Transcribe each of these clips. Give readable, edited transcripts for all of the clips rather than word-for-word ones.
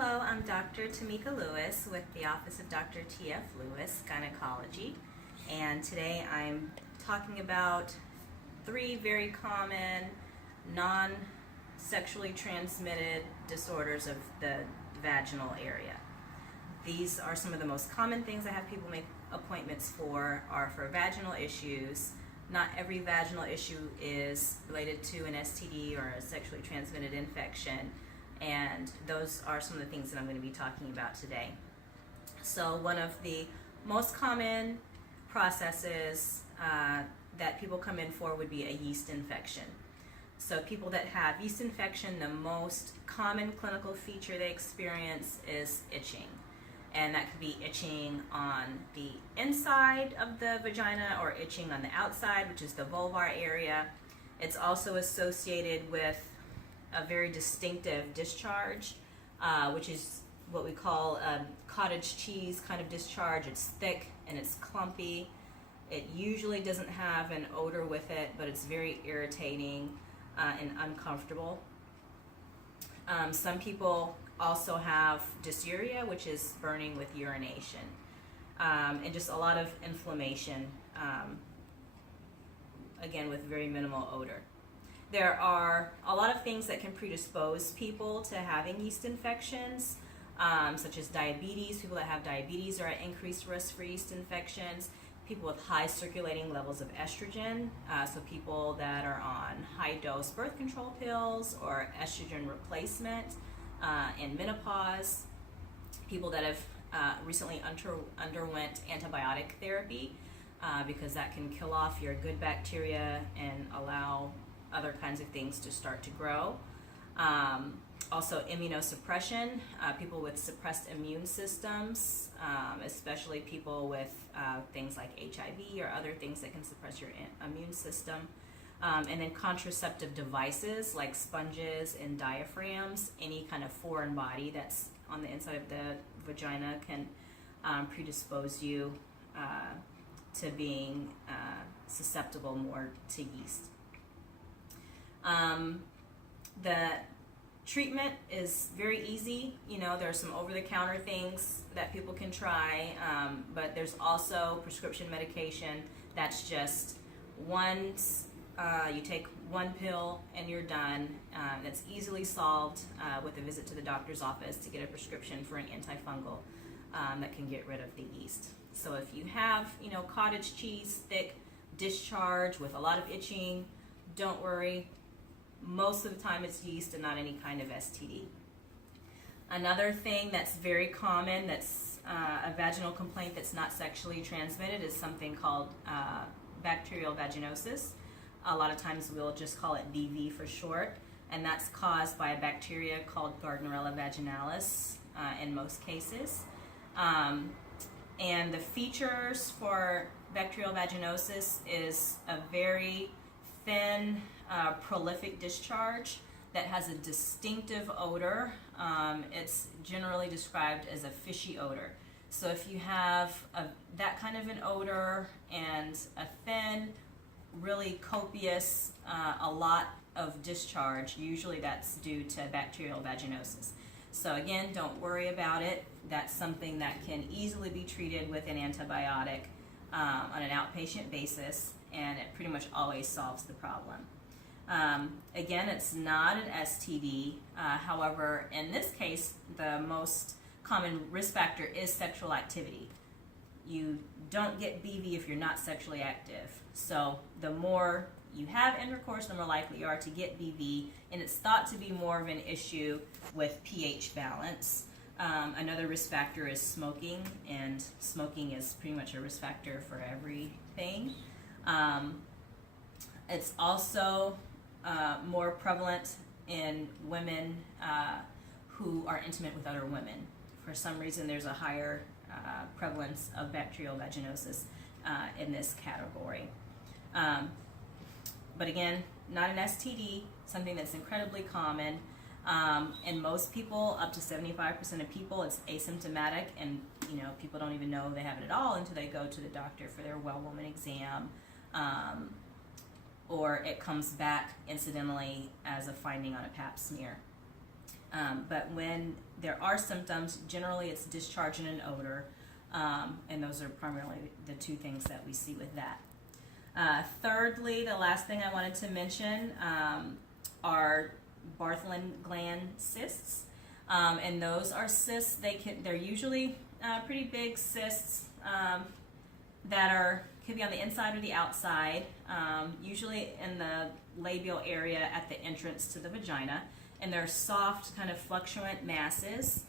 Hello, I'm Dr. Tamika Lewis with the Office of Dr. T.F. Lewis, Gynecology, and today I'm talking about 3 very common non-sexually transmitted disorders of the vaginal area. These are some of the most common things I have people make appointments for are for vaginal issues. Not every vaginal issue is related to an STD or a sexually transmitted infection, and those are some of the things that I'm going to be talking about today. So one of the most common processes that people come in for would be a yeast infection. So people that have yeast infection, the most common clinical feature they experience is itching. And that could be itching on the inside of the vagina or itching on the outside, which is the vulvar area. It's also associated with a very distinctive discharge, which is what we call a cottage cheese kind of discharge. It's thick and it's clumpy. It usually doesn't have an odor with it, but it's very irritating and uncomfortable. Some people also have dysuria, which is burning with urination, and just a lot of inflammation, again with very minimal odor. There are a lot of things that can predispose people to having yeast infections, such as diabetes. People that have diabetes are at increased risk for yeast infections. People with high circulating levels of estrogen, so people that are on high-dose birth control pills or estrogen replacement in menopause. People that have recently underwent antibiotic therapy, because that can kill off your good bacteria and allow other kinds of things to start to grow. Also immunosuppression, people with suppressed immune systems, especially people with things like HIV or other things that can suppress your immune system. And then contraceptive devices like sponges and diaphragms. Any kind of foreign body that's on the inside of the vagina can predispose you to being susceptible more to yeast. The treatment is very easy. You know, there are some over-the-counter things that people can try, but there's also prescription medication that's just you take one pill and you're done. That's easily solved with a visit to the doctor's office to get a prescription for an antifungal that can get rid of the yeast. So if you have, cottage cheese, thick discharge with a lot of itching, don't worry. Most of the time it's yeast and not any kind of STD. Another thing that's very common that's a vaginal complaint that's not sexually transmitted is something called bacterial vaginosis. A lot of times we'll just call it BV for short, and that's caused by a bacteria called Gardnerella vaginalis in most cases. And the features for bacterial vaginosis is a very thin, prolific discharge that has a distinctive odor. It's generally described as a fishy odor. So if you have that kind of an odor and a thin, really copious, a lot of discharge, usually that's due to bacterial vaginosis. So again, don't worry about it. That's something that can easily be treated with an antibiotic on an outpatient basis, and it pretty much always solves the problem. Again, it's not an STD. However, in this case, the most common risk factor is sexual activity. You don't get BV if you're not sexually active. So the more you have intercourse, the more likely you are to get BV, and it's thought to be more of an issue with pH balance. Another risk factor is smoking, and smoking is pretty much a risk factor for everything. It's also more prevalent in women who are intimate with other women. For some reason, there's a higher prevalence of bacterial vaginosis in this category. But again, not an STD, something that's incredibly common. In most people, up to 75% of people, it's asymptomatic, and people don't even know they have it at all until they go to the doctor for their well woman exam, or it comes back incidentally as a finding on a pap smear. But when there are symptoms, generally it's discharge and an odor, and those are primarily the two things that we see with that. Thirdly, the last thing I wanted to mention are Bartholin gland cysts, and those are cysts. They're usually pretty big cysts that could be on the inside or the outside, usually in the labial area at the entrance to the vagina, and they're soft, kind of fluctuant masses.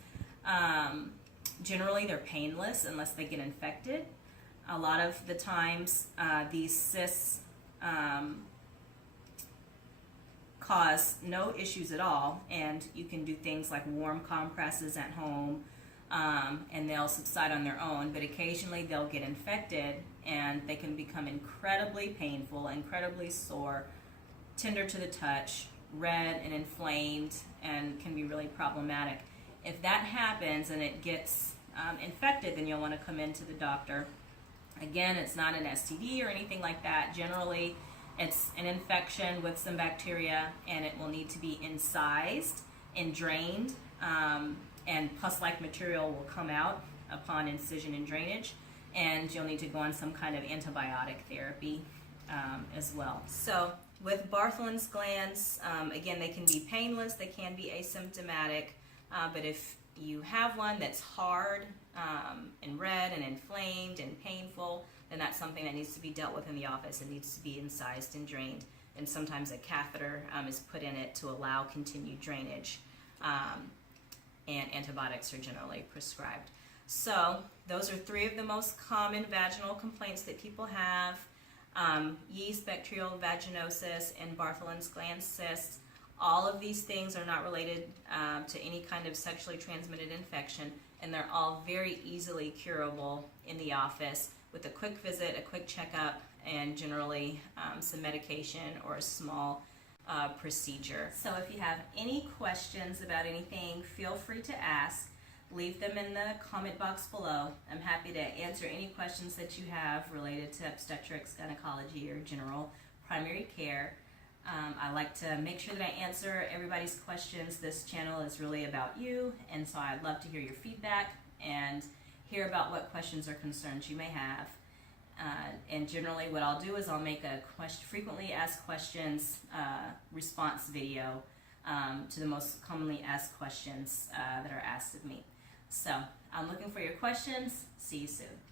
Generally, they're painless unless they get infected. A lot of the times, these cysts cause no issues at all, and you can do things like warm compresses at home, and they'll subside on their own, but occasionally they'll get infected and they can become incredibly painful, incredibly sore, tender to the touch, red and inflamed, and can be really problematic. If that happens and it gets infected, then you'll want to come into the doctor. Again, it's not an STD or anything like that. Generally, it's an infection with some bacteria, and it will need to be incised and drained, and pus-like material will come out upon incision and drainage, and you'll need to go on some kind of antibiotic therapy as well. So with Bartholin's glands, again, they can be painless, they can be asymptomatic, but if you have one that's hard and red and inflamed and painful, then that's something that needs to be dealt with in the office. It needs to be incised and drained, and sometimes a catheter is put in it to allow continued drainage, and antibiotics are generally prescribed. So those are three of the most common vaginal complaints that people have: yeast, bacterial vaginosis, and Bartholin's gland cysts. All of these things are not related to any kind of sexually transmitted infection, and they're all very easily curable in the office with a quick visit, a quick checkup, and generally some medication or a small procedure. So if you have any questions about anything, feel free to ask. Leave them in the comment box below. I'm happy to answer any questions that you have related to obstetrics, gynecology, or general primary care. I like to make sure that I answer everybody's questions. This channel is really about you, and so I'd love to hear your feedback and hear about what questions or concerns you may have. And generally what I'll do is I'll make a frequently asked questions response video to the most commonly asked questions that are asked of me. So I'm looking for your questions. See you soon.